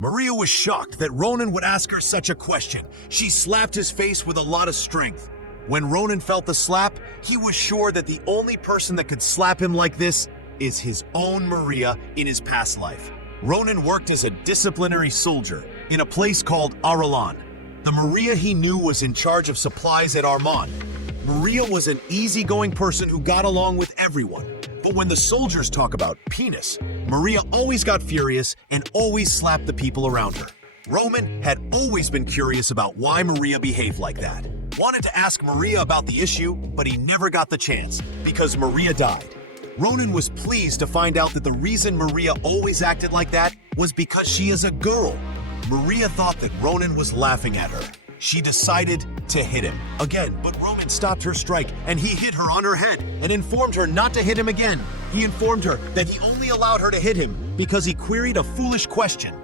Maria was shocked that Ronan would ask her such a question. She slapped his face with a lot of strength. When Ronan felt the slap, he was sure that the only person that could slap him like this is his own Maria in his past life. Ronan worked as a disciplinary soldier in a place called Aralan. The Maria he knew was in charge of supplies at Armand. Maria was an easygoing person who got along with everyone. But when the soldiers talk about penis, Maria always got furious and always slapped the people around her. Roman had always been curious about why Maria behaved like that. Wanted to ask Maria about the issue, but he never got the chance because Maria died. Ronan was pleased to find out that the reason Maria always acted like that was because she is a girl. Maria thought that Ronan was laughing at her. She decided to hit him again, but Ronan stopped her strike and he hit her on her head and informed her not to hit him again. He informed her that he only allowed her to hit him because he queried a foolish question.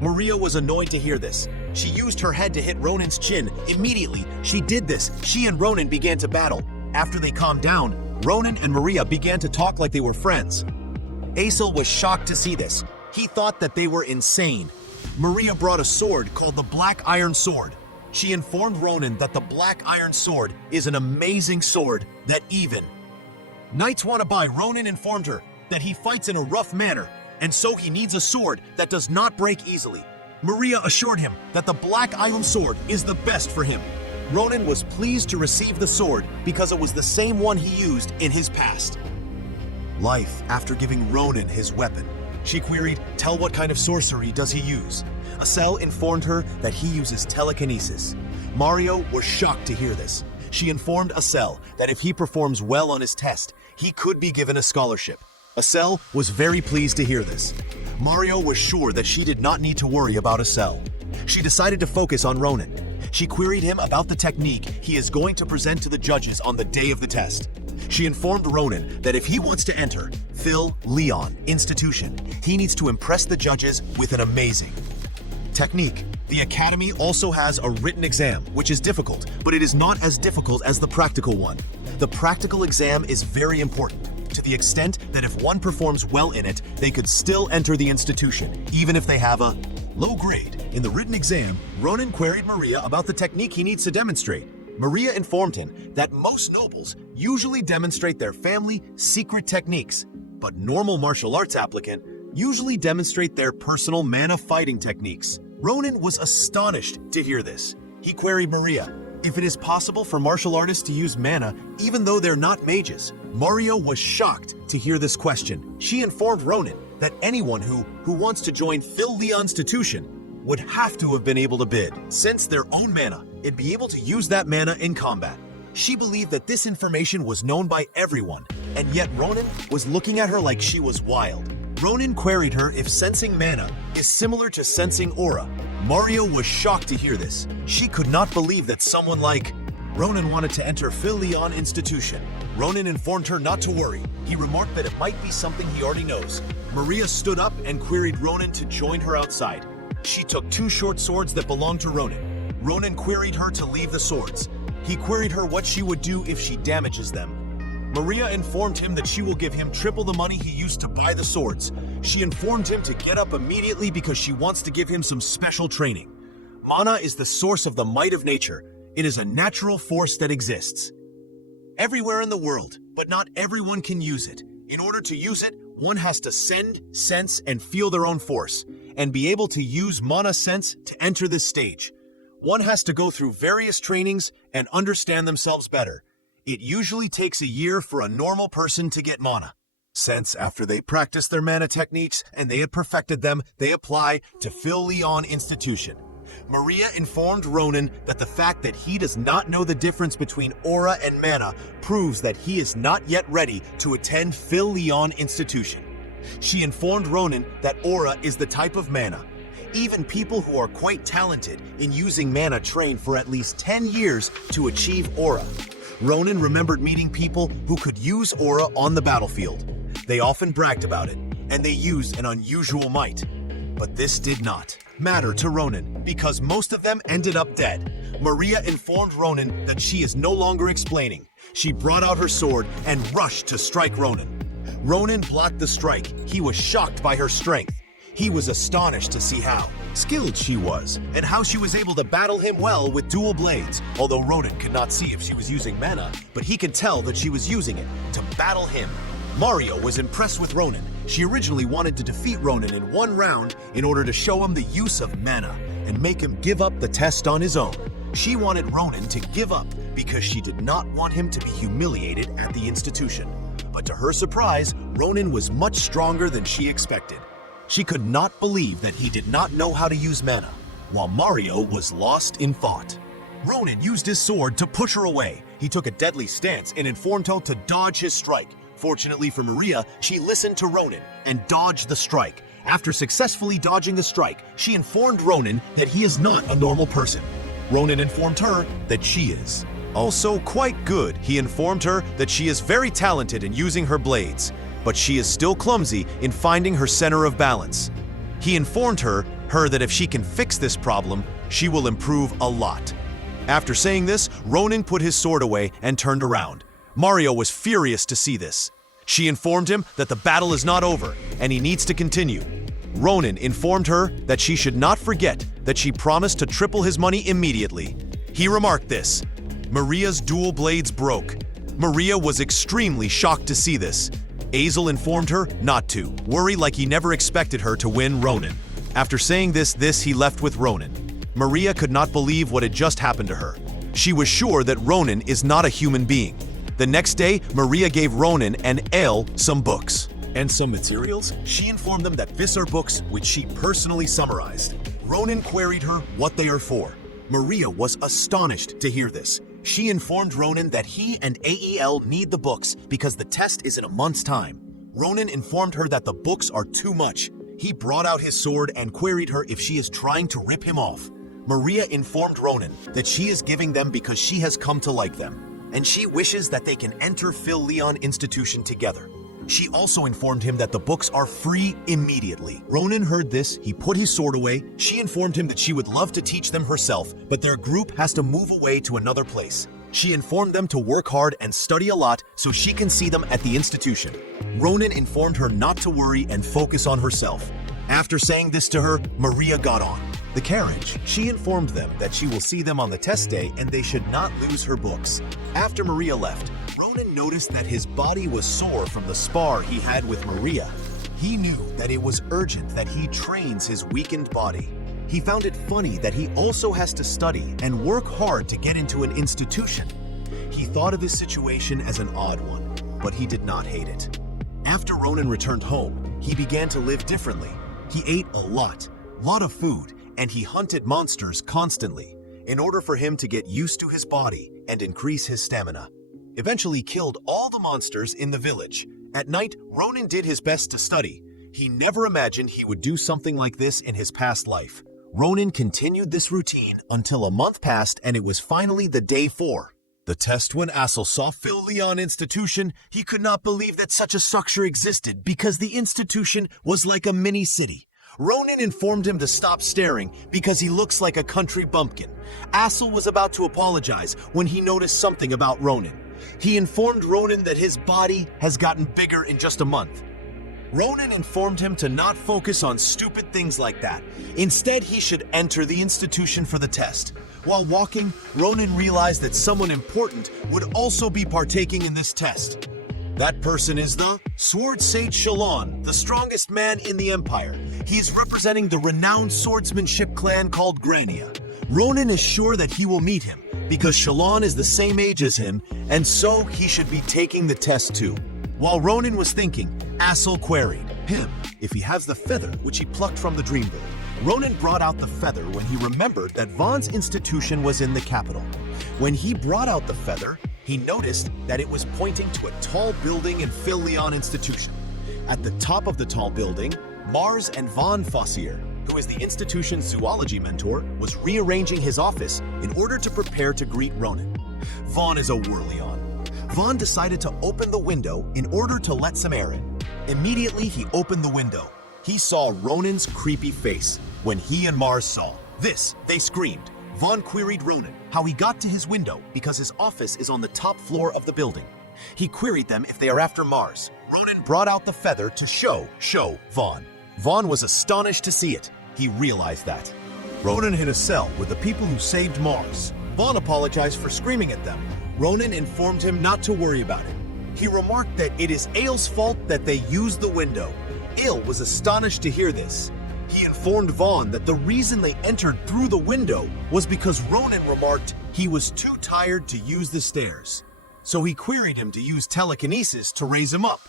Maria was annoyed to hear this. She used her head to hit Ronan's chin. Immediately, she did this. She and Ronan began to battle. After they calmed down, Ronan and Maria began to talk like they were friends. Aesel was shocked to see this. He thought that they were insane. Maria brought a sword called the Black Iron Sword. She informed Ronan that the Black Iron Sword is an amazing sword that even knights want to buy. Ronan informed her that he fights in a rough manner, and so he needs a sword that does not break easily. Maria assured him that the Black Iron Sword is the best for him. Ronan was pleased to receive the sword because it was the same one he used in his past life. After giving Ronan his weapon, she queried, "Tell what kind of sorcery does he use?" Acel informed her that he uses telekinesis. Mario was shocked to hear this. She informed Acel that if he performs well on his test, he could be given a scholarship. Acel was very pleased to hear this. Mario was sure that she did not need to worry about Acel. She decided to focus on Ronan. She queried him about the technique he is going to present to the judges on the day of the test. She informed Ronan that if he wants to enter Phil Leon Institution, he needs to impress the judges with an amazing technique. The Academy also has a written exam, which is difficult, but it is not as difficult as the practical one. The practical exam is very important, to the extent that if one performs well in it, they could still enter the institution, even if they have a low grade. In the written exam, Ronan queried Maria about the technique he needs to demonstrate. Maria informed him that most nobles usually demonstrate their family secret techniques, but normal martial arts applicant usually demonstrate their personal mana fighting techniques. Ronan was astonished to hear this. He queried Maria if it is possible for martial artists to use mana even though they're not mages. Mario was shocked to hear this question. She informed Ronan that anyone who wants to join Phil Leon Institution would have to have been able to bid, since their own mana, and be able to use that mana in combat. She believed that this information was known by everyone, and yet Ronan was looking at her like she was wild. Ronan queried her if sensing mana is similar to sensing aura. Mario was shocked to hear this. She could not believe that someone like Ronan wanted to enter Phil Leon Institution. Ronan informed her not to worry. He remarked that it might be something he already knows. Maria stood up and queried Ronan to join her outside. She took 2 short swords that belonged to Ronan. Ronan queried her to leave the swords. He queried her what she would do if she damages them. Maria informed him that she will give him triple the money he used to buy the swords. She informed him to get up immediately because she wants to give him some special training. Mana is the source of the might of nature. It is a natural force that exists everywhere in the world, but not everyone can use it. In order to use it, one has to send, sense, and feel their own force, and be able to use mana sense to enter this stage. One has to go through various trainings and understand themselves better. It usually takes a year for a normal person to get mana sense. After they practice their mana techniques and they have perfected them, they apply to Phil Leon Institution. Maria informed Ronan that the fact that he does not know the difference between aura and mana proves that he is not yet ready to attend Phil Leon Institution. She informed Ronan that aura is the type of mana. Even people who are quite talented in using mana train for at least 10 years to achieve aura. Ronan remembered meeting people who could use aura on the battlefield. They often bragged about it, and they used an unusual might. But this did not matter to Ronan, because most of them ended up dead. Maria informed Ronan that she is no longer explaining. She brought out her sword and rushed to strike Ronan. Ronan blocked the strike. He was shocked by her strength. He was astonished to see how skilled she was, and how she was able to battle him well with dual blades, although Ronan could not see if she was using mana, but he could tell that she was using it to battle him. Mario was impressed with Ronan. She originally wanted to defeat Ronan in one round in order to show him the use of mana and make him give up the test on his own. She wanted Ronan to give up because she did not want him to be humiliated at the institution. But to her surprise, Ronan was much stronger than she expected. She could not believe that he did not know how to use mana, while Mario was lost in thought. Ronan used his sword to push her away. He took a deadly stance and informed her to dodge his strike. Fortunately for Maria, she listened to Ronan and dodged the strike. After successfully dodging the strike, she informed Ronan that he is not a normal person. Ronan informed her that she is also quite good. He informed her that she is very talented in using her blades, but she is still clumsy in finding her center of balance. He informed her that if she can fix this problem, she will improve a lot. After saying this, Ronan put his sword away and turned around. Mario was furious to see this. She informed him that the battle is not over and he needs to continue. Ronan informed her that she should not forget that she promised to triple his money immediately. He remarked this. Maria's dual blades broke. Maria was extremely shocked to see this. Azel informed her not to worry, like he never expected her to win Ronan. After saying this, he left with Ronan. Maria could not believe what had just happened to her. She was sure that Ronan is not a human being. The next day, Maria gave Ronan and Ale some books and some materials. She informed them that these are books which she personally summarized. Ronan queried her what they are for. Maria was astonished to hear this. She informed Ronan that he and AEL need the books because the test is in a month's time. Ronan informed her that the books are too much. He brought out his sword and queried her if she is trying to rip him off. Maria informed Ronan that she is giving them because she has come to like them, and she wishes that they can enter Phil Leon Institution together. She also informed him that the books are free immediately. Ronan heard this, he put his sword away. She informed him that she would love to teach them herself, but their group has to move away to another place. She informed them to work hard and study a lot so she can see them at the institution. Ronan informed her not to worry and focus on herself. After saying this to her, Maria got on the carriage. She informed them that she will see them on the test day and they should not lose her books. After Maria left, Ronan noticed that his body was sore from the spar he had with Maria. He knew that it was urgent that he trains his weakened body. He found it funny that he also has to study and work hard to get into an institution. He thought of his situation as an odd one, but he did not hate it. After Ronan returned home, he began to live differently. He ate a lot of food, and he hunted monsters constantly in order for him to get used to his body and increase his stamina. Eventually killed all the monsters in the village. At night, Ronan did his best to study. He never imagined he would do something like this in his past life. Ronan continued this routine until a month passed and it was finally the day 4. The test. When Assel saw Phil Leon Institution, he could not believe that such a structure existed because the institution was like a mini city. Ronan informed him to stop staring because he looks like a country bumpkin. Assel was about to apologize when he noticed something about Ronan. He informed Ronan that his body has gotten bigger in just a month. Ronan informed him to not focus on stupid things like that. Instead, he should enter the institution for the test. While walking, Ronan realized that someone important would also be partaking in this test. That person is the Sword Sage Shalon, the strongest man in the Empire. He is representing the renowned swordsmanship clan called Grania. Ronan is sure that he will meet him because Shalon is the same age as him, and so he should be taking the test too. While Ronan was thinking, Assel queried him if he has the feather which he plucked from the Dreamboard. Ronan brought out the feather when he remembered that Vaughn's institution was in the capital. When he brought out the feather, he noticed that it was pointing to a tall building in Phil Leon Institution. At the top of the tall building, Mars and Vaughn Fossier, who is the institution's zoology mentor, was rearranging his office in order to prepare to greet Ronan. Vaughn is a Whirleon. Vaughn decided to open the window in order to let some air in. Immediately, he opened the window. He saw Ronan's creepy face. When he and Mars saw this, they screamed. Vaughn queried Ronan how he got to his window because his office is on the top floor of the building. He queried them if they are after Mars. Ronan brought out the feather to show Vaughn. Vaughn was astonished to see it. He realized that. Ronan hid a cell with the people who saved Mars. Vaughn apologized for screaming at them. Ronan informed him not to worry about it. He remarked that it is Aile's fault that they used the window. Aile was astonished to hear this. He informed Vaughn that the reason they entered through the window was because Ronan remarked he was too tired to use the stairs. So he queried him to use telekinesis to raise him up.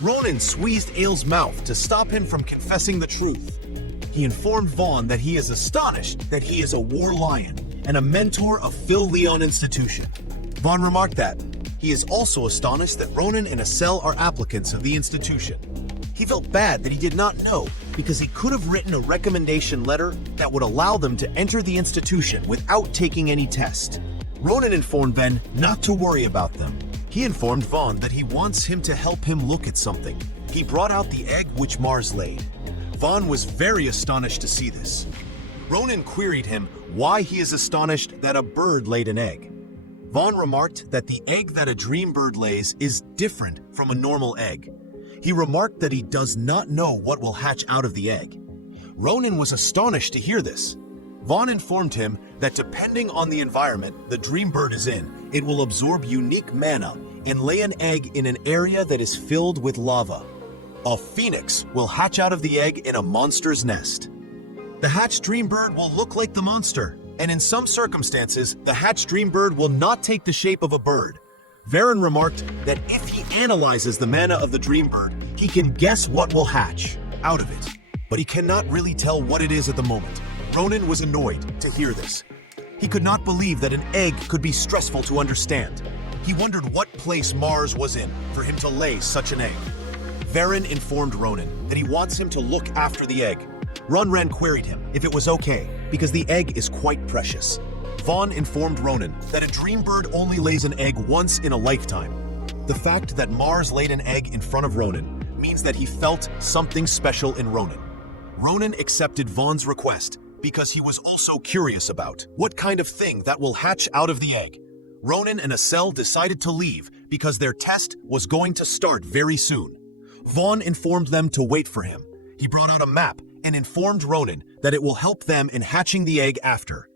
Ronan squeezed Aile's mouth to stop him from confessing the truth. He informed Vaughn that he is astonished that he is a war lion and a mentor of Phil Leon Institution. Vaughn remarked that he is also astonished that Ronan and Acel are applicants of the institution. He felt bad that he did not know because he could have written a recommendation letter that would allow them to enter the institution without taking any test. Ronan informed Ben not to worry about them. He informed Vaughn that he wants him to help him look at something. He brought out the egg which Mars laid. Vaughn was very astonished to see this. Ronan queried him why he is astonished that a bird laid an egg. Vaughn remarked that the egg that a dream bird lays is different from a normal egg. He remarked that he does not know what will hatch out of the egg. Ronan was astonished to hear this. Vaughn informed him that depending on the environment the dream bird is in, it will absorb unique mana and lay an egg in an area that is filled with lava. A phoenix will hatch out of the egg in a monster's nest. The hatched dream bird will look like the monster, and in some circumstances, the hatched dream bird will not take the shape of a bird. Varen remarked that if he analyzes the mana of the dream bird, he can guess what will hatch out of it, but he cannot really tell what it is at the moment. Ronan was annoyed to hear this. He could not believe that an egg could be stressful to understand. He wondered what place Mars was in for him to lay such an egg. Varen informed Ronan that he wants him to look after the egg. Runran queried him if it was okay, because the egg is quite precious. Vaughn informed Ronan that a dream bird only lays an egg once in a lifetime. The fact that Mars laid an egg in front of Ronan means that he felt something special in Ronan. Ronan accepted Vaughn's request because he was also curious about what kind of thing that will hatch out of the egg. Ronan and Acel decided to leave because their test was going to start very soon. Vaughn informed them to wait for him. He brought out a map and informed Ronan that it will help them in hatching the egg after.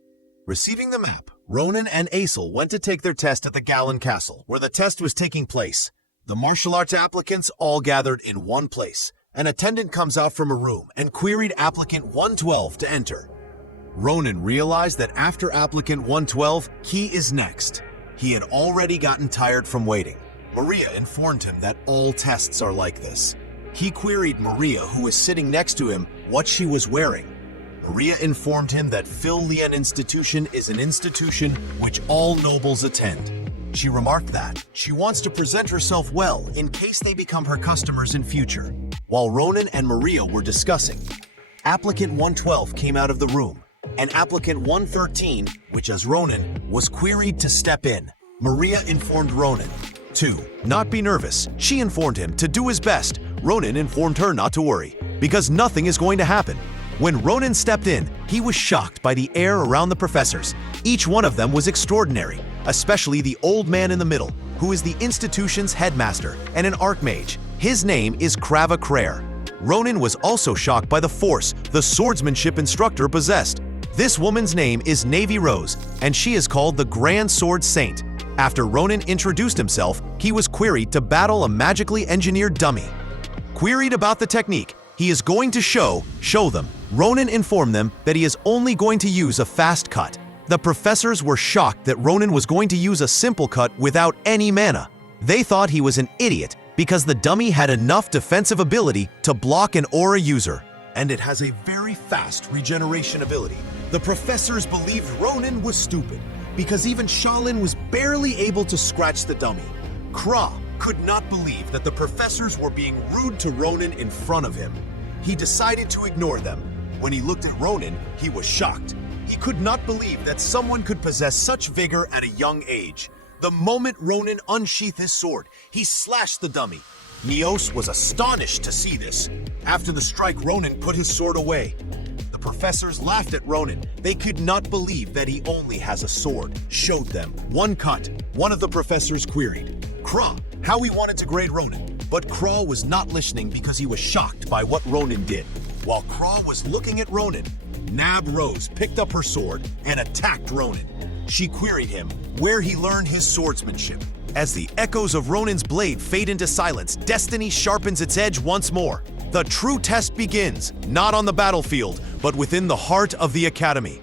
Receiving the map, Ronan and Acel went to take their test at the Gallon Castle, where the test was taking place. The martial arts applicants all gathered in one place. An attendant comes out from a room and queried applicant 112 to enter. Ronan realized that after applicant 112, he is next. He had already gotten tired from waiting. Maria informed him that all tests are like this. He queried Maria, who was sitting next to him, what she was wearing. Maria informed him that Phil Leon Institution is an institution which all nobles attend. She remarked that she wants to present herself well in case they become her customers in future. While Ronan and Maria were discussing, applicant 112 came out of the room, and applicant 113, which as Ronan, was queried to step in. Maria informed Ronan to not be nervous. She informed him to do his best. Ronan informed her not to worry, because nothing is going to happen. When Ronan stepped in, he was shocked by the air around the professors. Each one of them was extraordinary, especially the old man in the middle, who is the institution's headmaster and an archmage. His name is Krava Kraer. Ronan was also shocked by the force the swordsmanship instructor possessed. This woman's name is Navy Rose, and she is called the Grand Sword Saint. After Ronan introduced himself, he was queried to battle a magically engineered dummy. Queried about the technique he is going to show them, Ronan informed them that he is only going to use a fast cut. The professors were shocked that Ronan was going to use a simple cut without any mana. They thought he was an idiot because the dummy had enough defensive ability to block an aura user, and it has a very fast regeneration ability. The professors believed Ronan was stupid because even Shalin was barely able to scratch the dummy. Kra could not believe that the professors were being rude to Ronan in front of him. He decided to ignore them. When he looked at Ronan, he was shocked. He could not believe that someone could possess such vigor at a young age. The moment Ronan unsheathed his sword, he slashed the dummy. Neos was astonished to see this. After the strike, Ronan put his sword away. The professors laughed at Ronan. They could not believe that he only has a sword. Showed them one cut. One of the professors queried Kra how he wanted to grade Ronan, but Kra was not listening because he was shocked by what Ronan did. While Craw was looking at Ronan, Nab Rose picked up her sword and attacked Ronan. She queried him where he learned his swordsmanship. As the echoes of Ronan's blade fade into silence, destiny sharpens its edge once more. The true test begins, not on the battlefield, but within the heart of the Academy.